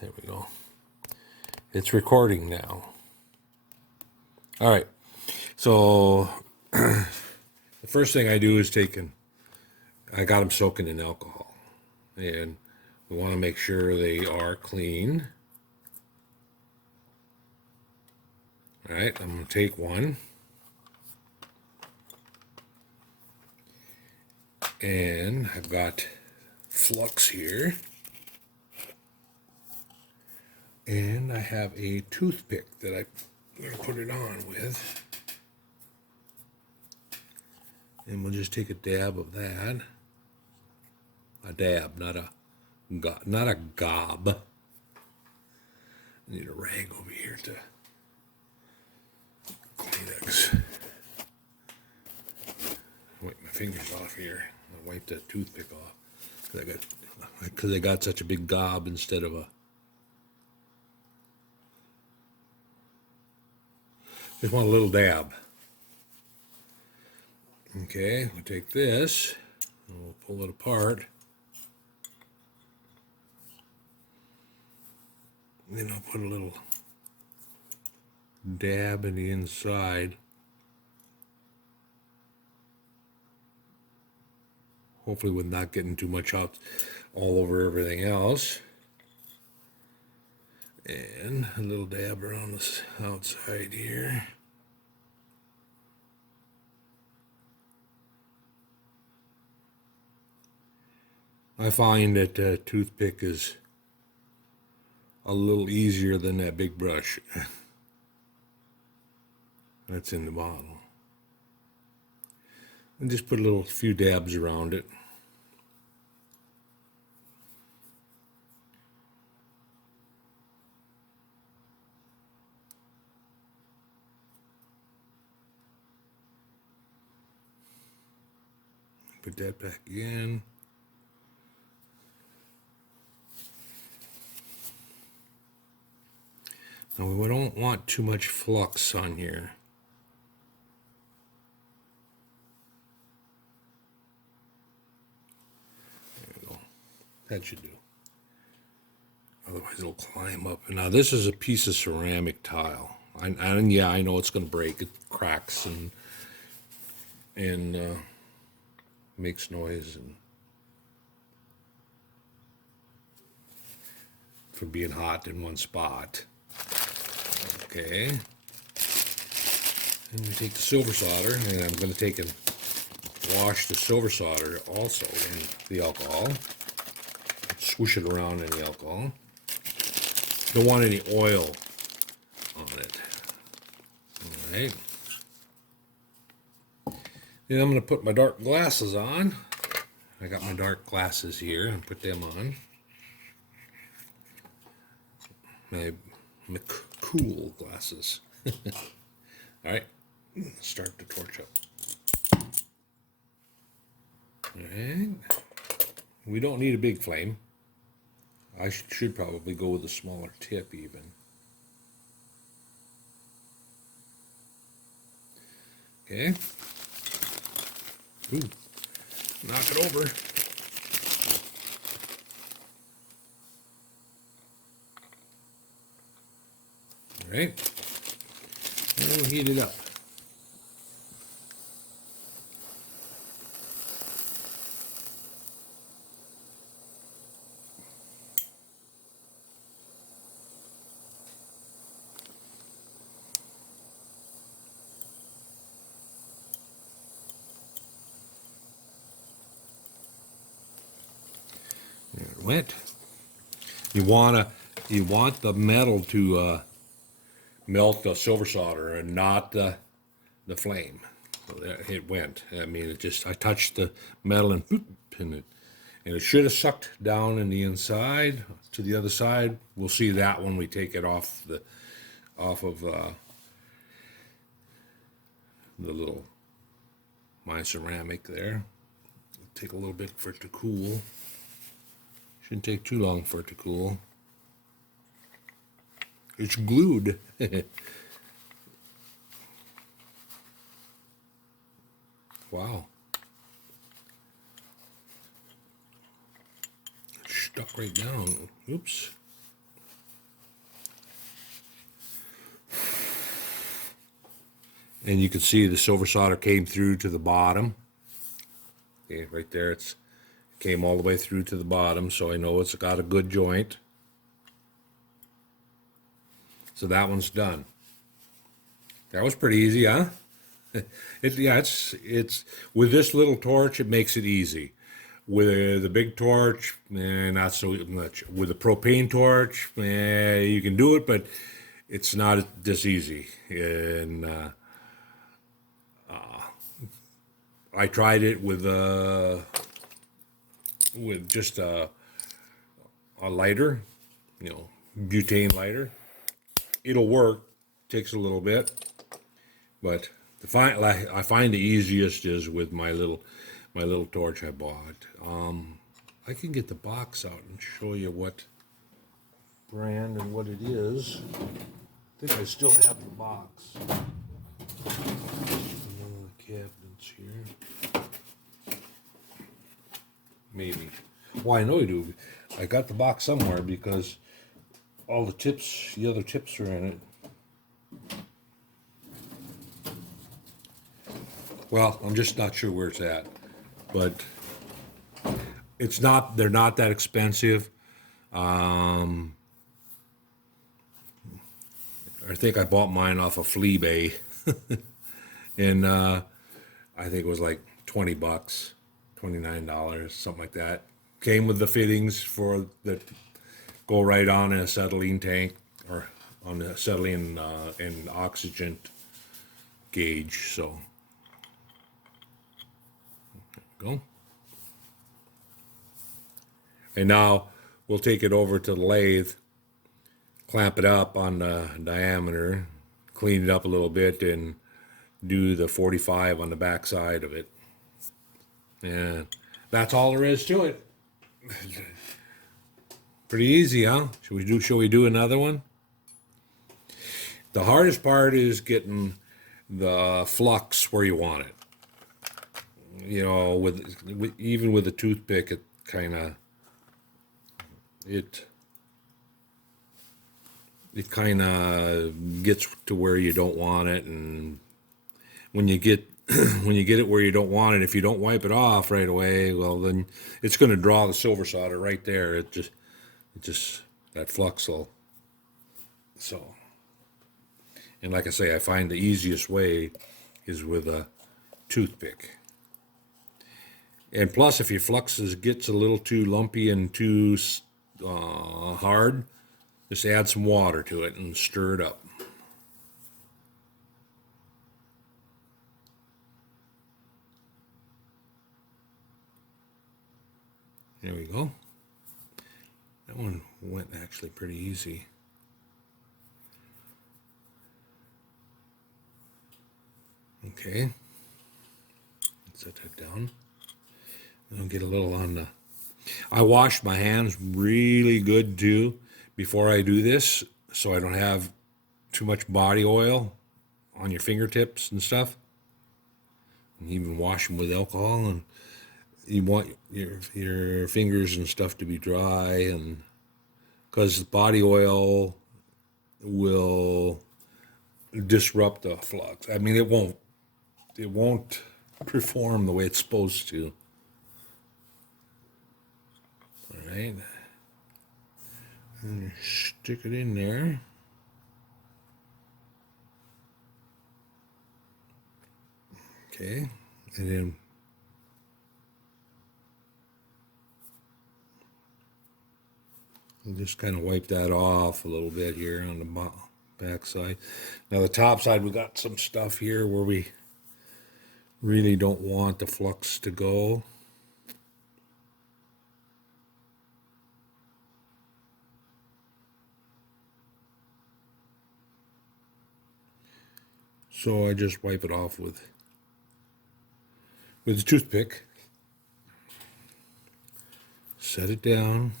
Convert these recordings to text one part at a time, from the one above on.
There we go. It's recording now. All right. So the first thing I do is I got them soaking in alcohol. And we want to make sure they are clean. All right, I'm going to take one. And I've got flux here. And I have a toothpick that I'm going to put it on with. And we'll just take a dab of that. A dab, not a gob. I need a rag over here to Kleenex. Wipe my fingers off here. I'll wipe that toothpick off because I got such a big gob instead of a. Just want a little dab. Okay, we'll take this and we'll pull it apart. And then I'll put a little dab in the inside. Hopefully with not getting too much out all over everything else. And a little dab around this outside here. I find that toothpick is a little easier than that big brush. That's in the bottle. And just put a few dabs around it. Put that back in. Now we don't want too much flux on here. There we go. That should do. Otherwise it'll climb up. And now this is a piece of ceramic tile. And yeah, I know it's going to break. It cracks and makes noise and for being hot in one spot. Okay. And we take the silver solder, and I'm going to take and wash the silver solder also in the alcohol. Swoosh it around in the alcohol. Don't want any oil on it. All right. Then I'm going to put my dark glasses on. I got my dark glasses here and put them on. My cool glasses. All right, start the torch up. All right. We don't need a big flame. I should probably go with a smaller tip even. Okay. Ooh, knock it over. All right. And we'll heat it up. There it went. You want the metal to melt the silver solder and not the flame. So there it went. I mean, I touched the metal and boop, and it should have sucked down in the inside to the other side. We'll see that when we take it off of the little my ceramic there. It'll take a little bit for it to cool. Shouldn't take too long for it to cool. It's glued. Wow. It's stuck right down. Oops. And you can see the silver solder came through to the bottom. Okay, right there, it's came all the way through to the bottom, so I know it's got a good joint. So that one's done. That was pretty easy, huh? It's with this little torch, it makes it easy. With the big torch, not so much. With the propane torch, you can do it, but it's not this easy. And I tried it with just a lighter, butane lighter. It'll work. Takes a little bit, but I find the easiest is with my little torch I bought. I can get the box out and show you what brand and what it is. I think I still have the box. One of the cabinets here. Maybe. Well, I know you do. I got the box somewhere because all the other tips are in it. Well, I'm just not sure where it's at, but they're not that expensive. I think I bought mine off of Fleabay, and I think it was like $20, $29, something like that. Came with the fittings that go right on an acetylene tank or on the acetylene and oxygen gauge. So, go. And now we'll take it over to the lathe, clamp it up on the diameter, clean it up a little bit, and do the 45 on the back side of it. And that's all there is to it. Pretty easy, huh? Shall we do another one? The hardest part is getting the flux where you want it. Even with a toothpick, it kind of it kind of gets to where you don't want it, and when you get it where you don't want it, if you don't wipe it off right away, well, then it's going to draw the silver solder right there. It just that flux will. So, and like I say, I find the easiest way is with a toothpick. And plus, if your flux gets a little too lumpy and too hard, just add some water to it and stir it up. There we go. That one went actually pretty easy. Okay. Set that down. I'll get a little on the... I wash my hands really good too before I do this, so I don't have too much body oil on your fingertips and stuff. And even wash them with alcohol, and you want your fingers and stuff to be dry, and because body oil will disrupt the flux. I mean, it won't perform the way it's supposed to. All right, and stick it in there. Okay, and then we'll just kind of wipe that off a little bit here on the back side. Now the top side, we got some stuff here where we really don't want the flux to go. So I just wipe it off with a toothpick. Set it down.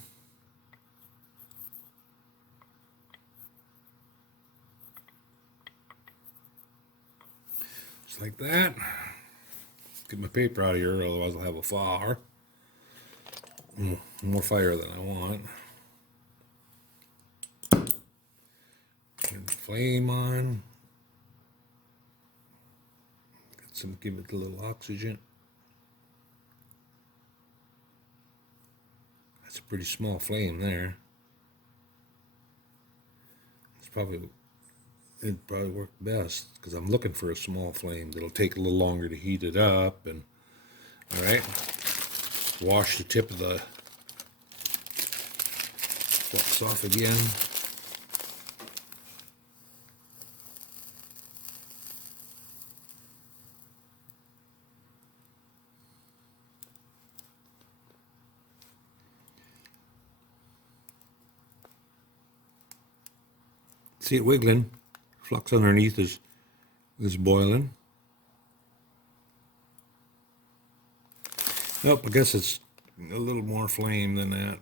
Just like that. Get my paper out of here, otherwise I'll have a fire. More fire than I want. Turn the flame on. give it a little oxygen. That's a pretty small flame there. It'd probably work best because I'm looking for a small flame that'll take a little longer to heat it up. And all right, wash the tip of the flux off again. See it wiggling. Flux underneath is boiling. Nope, I guess it's a little more flame than that.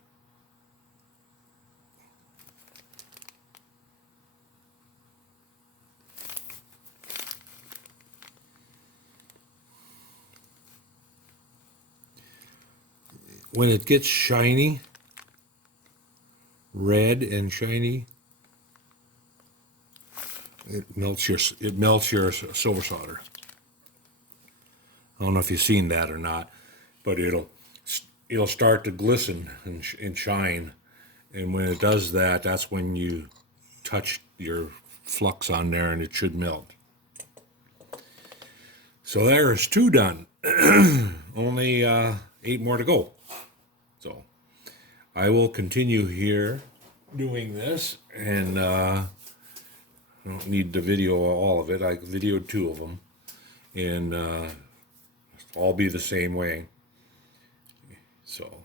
When it gets shiny, red and shiny, it melts your silver solder. I don't know if you've seen that or not, but it'll start to glisten and shine, and when it does that, that's when you touch your flux on there, and it should melt. So there's 2 done. Only 8 more to go. So I will continue here doing this, and I don't need to video all of it. I videoed 2 of them, and all be the same way. So,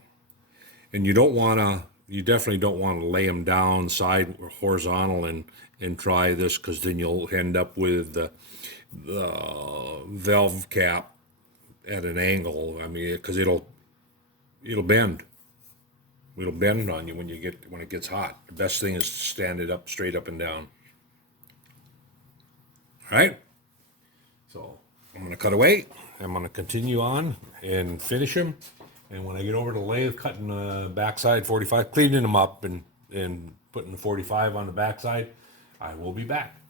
and you definitely don't want to lay them down side or horizontal and try this, because then you'll end up with the valve cap at an angle. I mean, because it'll bend. It'll bend on you when it gets hot. The best thing is to stand it up straight up and down. All right. So I'm going to cut away. I'm going to continue on and finish them. And when I get over to the lathe, cutting the backside 45, cleaning them up and putting the 45 on the backside, I will be back.